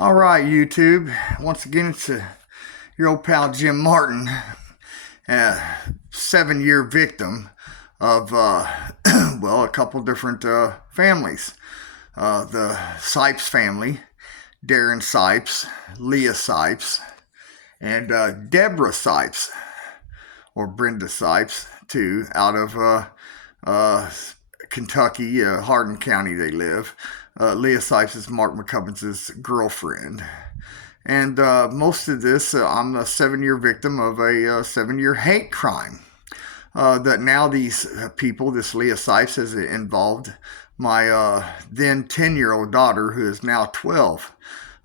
All right, YouTube. Once again, it's your old pal Jim Martin, a 7-year victim of, well, a couple different families. The Sipes family, Darren Sipes, Leah Sipes, and Deborah Sipes, or Brenda Sipes, too, out of Kentucky, Hardin County they live. Leah Sipes is Mark McCubbins' girlfriend. And most of this, I'm a 7-year victim of a 7-year hate crime. That now these people, this Leah Sipes, has involved my then 10-year-old daughter, who is now 12.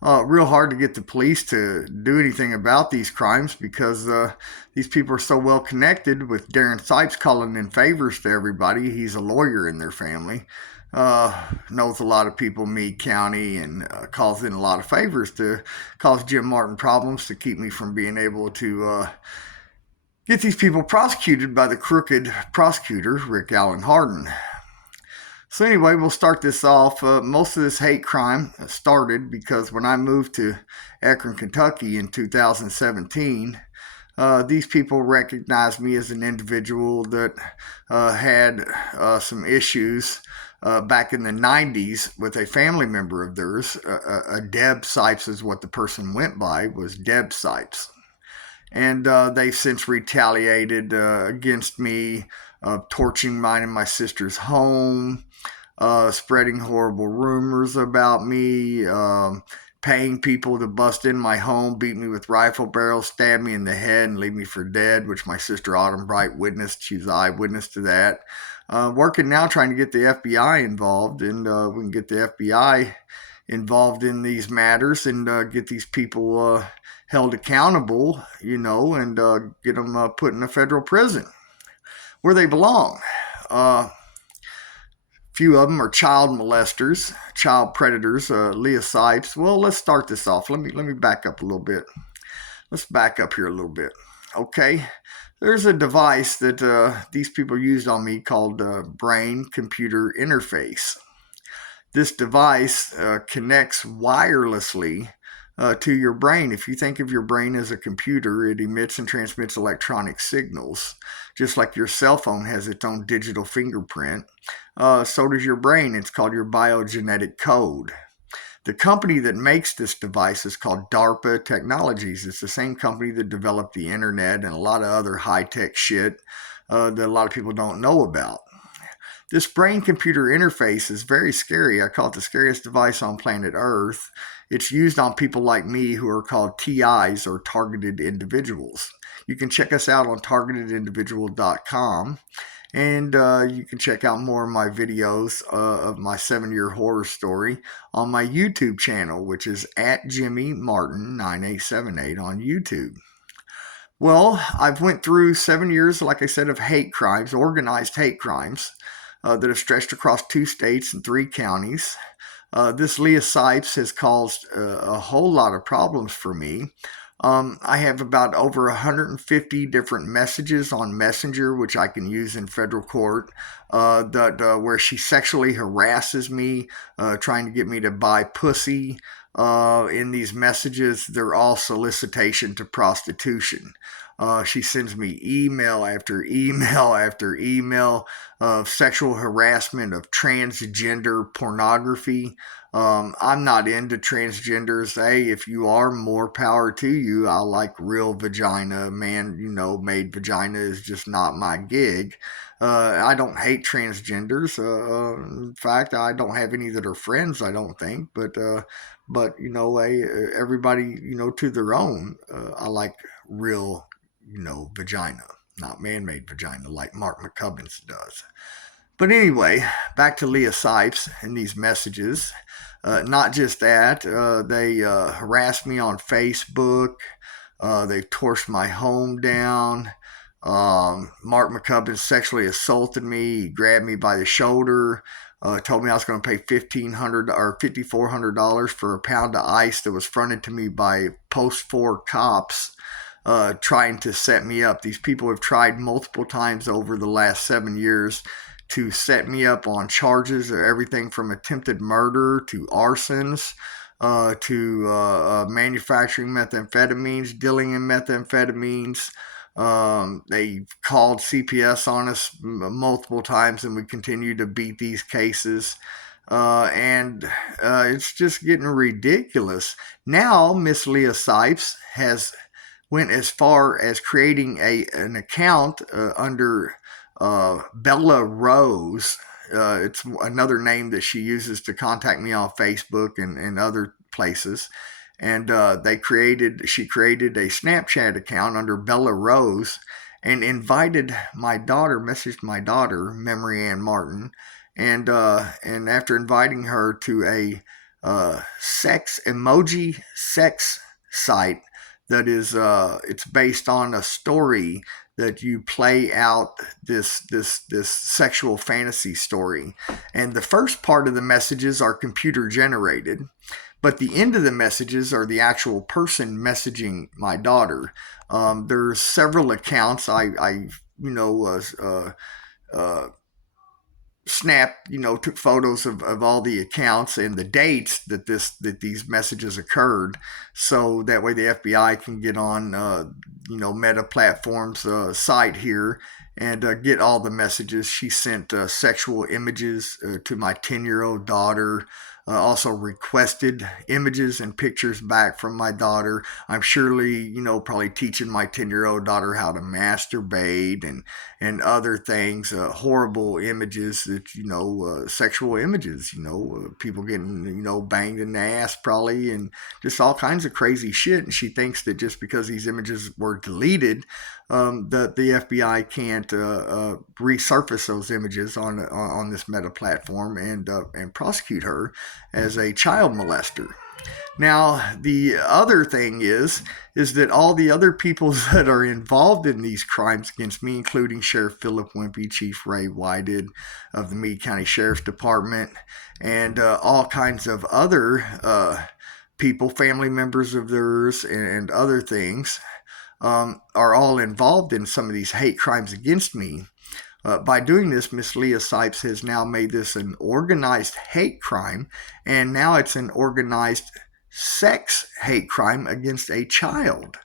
Real hard to get the police to do anything about these crimes because these people are so well connected with Darren Sipes calling in favors to everybody. He's a lawyer in their family. Knows a lot of people, Meade County, and calls in a lot of favors to cause Jim Martin problems to keep me from being able to get these people prosecuted by the crooked prosecutor, Rick Allen Hardin. So anyway, we'll start this off. Most of this hate crime started because when I moved to Akron, Kentucky in 2017, these people recognized me as an individual that had some issues back in the 90s with a family member of theirs. Deb Sipes is what the person went by, was Deb Sipes. And they've since retaliated against me, torching mine and my sister's home, spreading horrible rumors about me, paying people to bust in my home, beat me with rifle barrels, stab me in the head, and leave me for dead, which my sister Autumn Bright witnessed. She's the eyewitness to that. Working now trying to get the FBI involved, and we can get the FBI involved in these matters and get these people held accountable, and get them put in a federal prison where they belong. Few of them are child molesters, child predators. Leah Sipes. Well, let's start this off. Let me back up a little bit. Let's back up here a little bit. Okay, there's a device that these people used on me called brain-computer interface. This device connects wirelessly to your brain. If you think of your brain as a computer, it emits and transmits electronic signals, just like your cell phone has its own digital fingerprint. So does your brain. It's called your biogenetic code. The company that makes this device is called DARPA Technologies. It's the same company that developed the internet and a lot of other high-tech shit that a lot of people don't know about. This brain-computer interface is very scary. I call it the scariest device on planet Earth. It's used on people like me who are called TIs, or targeted individuals. You can check us out on targetedindividual.com, and you can check out more of my videos of my 7-year horror story on my YouTube channel, which is at Jimmy Martin 9878 on YouTube. Well, I've went through 7 years, like I said, of hate crimes, organized hate crimes, that have stretched across 2 states and 3 counties. This Leah Sipes has caused a whole lot of problems for me. I have about over 150 different messages on Messenger, which I can use in federal court, where she sexually harasses me, trying to get me to buy pussy. In these messages, they're all solicitation to prostitution. She sends me email after email after email of sexual harassment, of transgender pornography. I'm not into transgenders. Hey, if you are, more power to you. I like real vagina. Man-made vagina is just not my gig. I don't hate transgenders. In fact, I don't have any that are friends, I don't think. But everybody, to their own. I like real, vagina, not man-made vagina like Mark McCubbins does. But anyway, back to Leah Sipes and these messages. Not just that, they harassed me on Facebook. They've torched my home down. Mark McCubbins sexually assaulted me. He grabbed me by the shoulder. Told me I was going to pay $1,500 or $5,400 for a pound of ice that was fronted to me by post 4 cops trying to set me up. These people have tried multiple times over the last 7 years to set me up on charges of everything from attempted murder to arsons. to manufacturing methamphetamines, dealing in methamphetamines. They called CPS on us multiple times, and we continue to beat these cases. And it's just getting ridiculous. Now, Miss Leah Sipes has went as far as creating an account under Bella Rose. It's another name that she uses to contact me on Facebook and other places. And she created a Snapchat account under Bella Rose and invited my daughter, messaged my daughter, Memory Ann Martin, and after inviting her to a sex emoji sex site that is it's based on a story that you play out this sexual fantasy story, and the first part of the messages are computer generated, but the end of the messages are the actual person messaging my daughter. There's several accounts. I you know uh, took photos of all the accounts and the dates that these messages occurred, so that way the FBI can get on Meta Platform's site here and get all the messages. She sent sexual images to my 10-year-old daughter. Also requested images and pictures back from my daughter. I'm surely, probably teaching my 10-year-old daughter how to masturbate and other things, horrible images that, sexual images, people getting, banged in the ass probably, and just all kinds of crazy shit. And she thinks that just because these images were deleted, that the FBI can't resurface those images on this Meta platform and prosecute her as a child molester. Now, the other thing is that all the other people that are involved in these crimes against me, including Sheriff Philip Wimpy, Chief Ray Whited of the Meade County Sheriff's Department, and all kinds of other people, family members of theirs, and other things, are all involved in some of these hate crimes against me. By doing this, Miss Leah Sipes has now made this an organized hate crime, and now it's an organized sex hate crime against a child,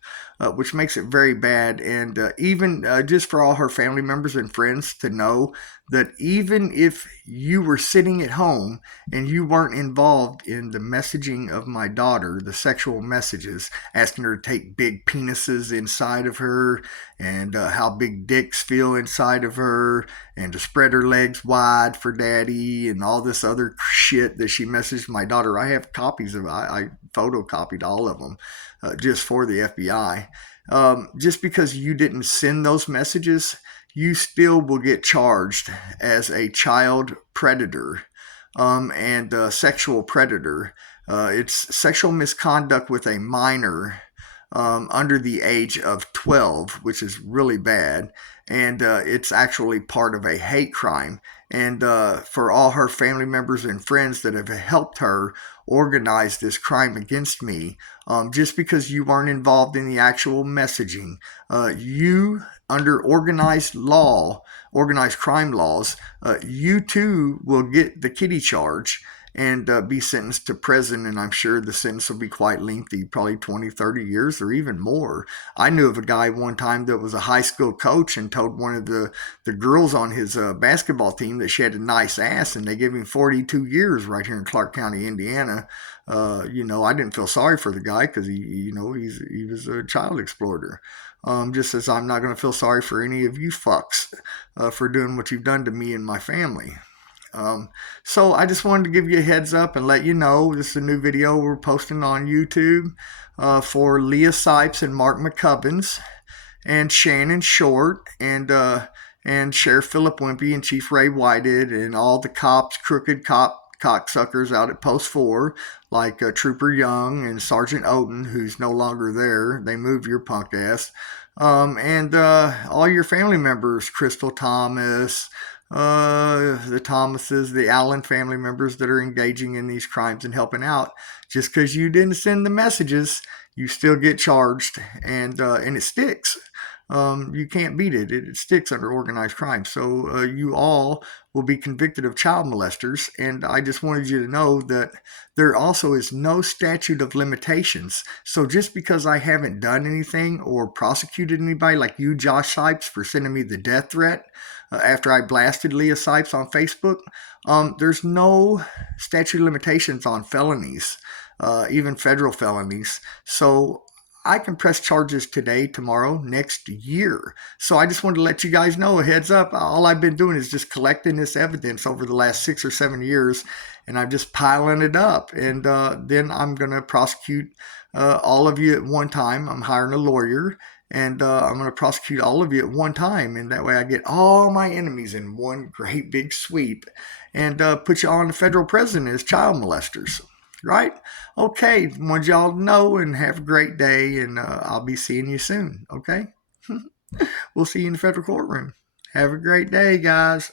which makes it very bad. And even just for all her family members and friends to know that even if you were sitting at home and you weren't involved in the messaging of my daughter, the sexual messages, asking her to take big penises inside of her and how big dicks feel inside of her and to spread her legs wide for daddy and all this other shit that she messaged my daughter. I have copies of it. I photocopied all of them just for the FBI. Just because you didn't send those messages, you still will get charged as a child predator and sexual predator. It's sexual misconduct with a minor under the age of 12, which is really bad. And it's actually part of a hate crime. And for all her family members and friends that have helped her organize this crime against me, just because you weren't involved in the actual messaging, you, under organized crime laws, you too will get the kitty charge and be sentenced to prison. And I'm sure the sentence will be quite lengthy, probably 20, 30 years or even more. I knew of a guy one time that was a high school coach and told one of the girls on his basketball team that she had a nice ass, and they gave him 42 years right here in Clark County, Indiana. I didn't feel sorry for the guy because he was a child exploiter. Just as I'm not going to feel sorry for any of you fucks for doing what you've done to me and my family. So I just wanted to give you a heads up and let you know this is a new video we're posting on YouTube for Leah Sipes and Mark McCubbins and Shannon Short and Sheriff Philip Wimpy and Chief Ray Whited and all the crooked cocksuckers out at Post 4, like Trooper Young and Sergeant Oden, who's no longer there. They moved your punk ass. And all your family members, Crystal Thomas, the Thomases, the Allen family members that are engaging in these crimes and helping out. Just because you didn't send the messages, you still get charged, and it sticks. you can't beat it. It sticks under organized crime. So you all will be convicted of child molesters. And I just wanted you to know that there also is no statute of limitations. So just because I haven't done anything or prosecuted anybody like you, Josh Sipes, for sending me the death threat after I blasted Leah Sipes on Facebook, there's no statute of limitations on felonies, even federal felonies. So I can press charges today, tomorrow, next year. So I just wanted to let you guys know, a heads up. All I've been doing is just collecting this evidence over the last 6 or 7 years, and I'm just piling it up. And then I'm going to prosecute all of you at one time. I'm hiring a lawyer, and I'm going to prosecute all of you at one time. And that way I get all my enemies in one great big sweep and put you on the federal prison as child molesters. Right? Okay, want y'all to know, and have a great day, and I'll be seeing you soon. Okay? We'll see you in the federal courtroom. Have a great day, guys.